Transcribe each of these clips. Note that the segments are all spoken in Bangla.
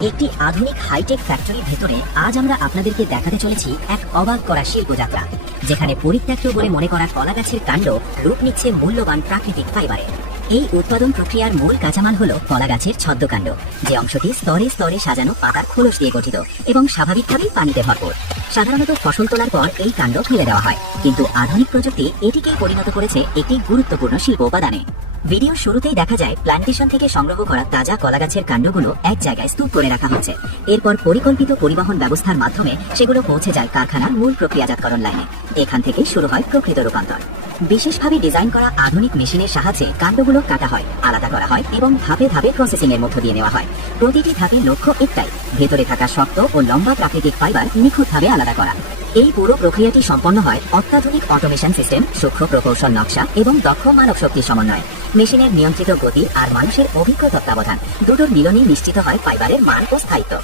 একটি আধুনিক হাইটেক ফ্যাক্টরির ভেতরে আজ আমরা আপনাদেরকে দেখাতে চলেছি এক অবাক করা শিল্পযাত্রা, যেখানে পরিত্যক্ত বলে মনে করা কলা গাছের কাণ্ড রূপ নিচ্ছে মূল্যবান প্রাকৃতিক ফাইবারে। এই উৎপাদন প্রক্রিয়ার মূল কাঁচামাল হলো কলা গাছের ছদ্মকাণ্ড, যে অংশটি স্তরে স্তরে সাজানো পাতার খোলস দিয়ে গঠিত এবং স্বাভাবিকভাবেই পানিতে ভরপুর। সাধারণত ফসল তোলার পর এই কাণ্ড ফেলে দেওয়া হয়, কিন্তু আধুনিক প্রযুক্তি এটিকেই পরিণত করেছে একটি গুরুত্বপূর্ণ শিল্প উপাদানে। ভিডিও শুরুতেই দেখা যায় প্ল্যান্টেশন থেকে সংগ্রহ করা তাজা কলা গাছের কাণ্ডগুলো এক জায়গায় স্তূপ করে রাখা হচ্ছে। এরপর পরিকল্পিত পরিবহন ব্যবস্থার মাধ্যমে সেগুলো পৌঁছে যায় কারখানার মূল প্রক্রিয়াজাতকরণ লাইনে। এখান থেকে শুরু হয় প্রকৃত রূপান্তর। বিশেষভাবে ডিজাইন করা আধুনিক মেশিনের সাহায্যে কাণ্ডগুলো কাটা হয়, আলাদা করা হয় এবং ধাপে ধাপে প্রসেসিং এর মধ্য দিয়ে নেওয়া হয়। প্রতিটি ধাপের লক্ষ্য একটাই, ভেতরে থাকা শক্ত ও লম্বা প্রাকৃতিক ফাইবার নিখুঁতভাবে আলাদা করা। এই পুরো প্রক্রিয়াটি সম্পন্ন হয় অত্যাধুনিক অটোমেশন সিস্টেম, সূক্ষ্ম প্রকৌশল নকশা এবং দক্ষ মানব শক্তির সমন্বয়ে। মেশিনের নিয়ন্ত্রিত গতি আর মানুষের অভিজ্ঞ তত্ত্বাবধান দুটোর মিলনই নিশ্চিত হয় ফাইবারের মান ও স্থায়িত্ব।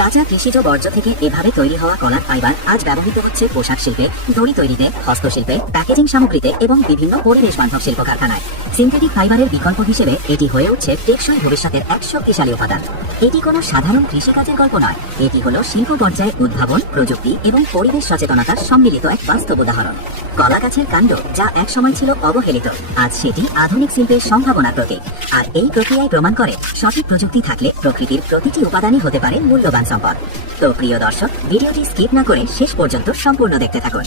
কাঁচা কৃষিজ বর্জ্য থেকে এভাবে তৈরি হওয়া কলার ফাইবার আজ ব্যবহৃত হচ্ছে পোশাক শিল্পে, দড়ি তৈরিতে, হস্তশিল্পে, প্যাকেজিং সামগ্রীতে এবং বিভিন্ন পরিবেশ বান্ধব শিল্প কারখানায়। সিনথেটিক ফাইবারের বিকল্প হিসেবে এটি হয়ে উঠছে টেকসই ভবিষ্যতের এক শক্তিশালী উপাদান। এটি কোনো সাধারণ কৃষিকাজের গল্প নয়, এটি হলো শিল্প পর্যায়ে উদ্ভাবন, প্রযুক্তি এবং পরিবেশ সচেতনতার সম্মিলিত এক বাস্তব উদাহরণ। কলা গাছের কাণ্ড, যা একসময় ছিল অবহেলিত, আজ সেটি আধুনিক শিল্পের সম্ভাবনার প্রতীক। আর এই প্রক্রিয়ায় প্রমাণ করে সঠিক প্রযুক্তি থাকলে প্রকৃতির প্রতিটি উপাদানই হতে পারে মূল্যবান সম্পদ। তো প্রিয় দর্শক, ভিডিওটি স্কিপ না করে শেষ পর্যন্ত সম্পূর্ণ দেখতে থাকুন।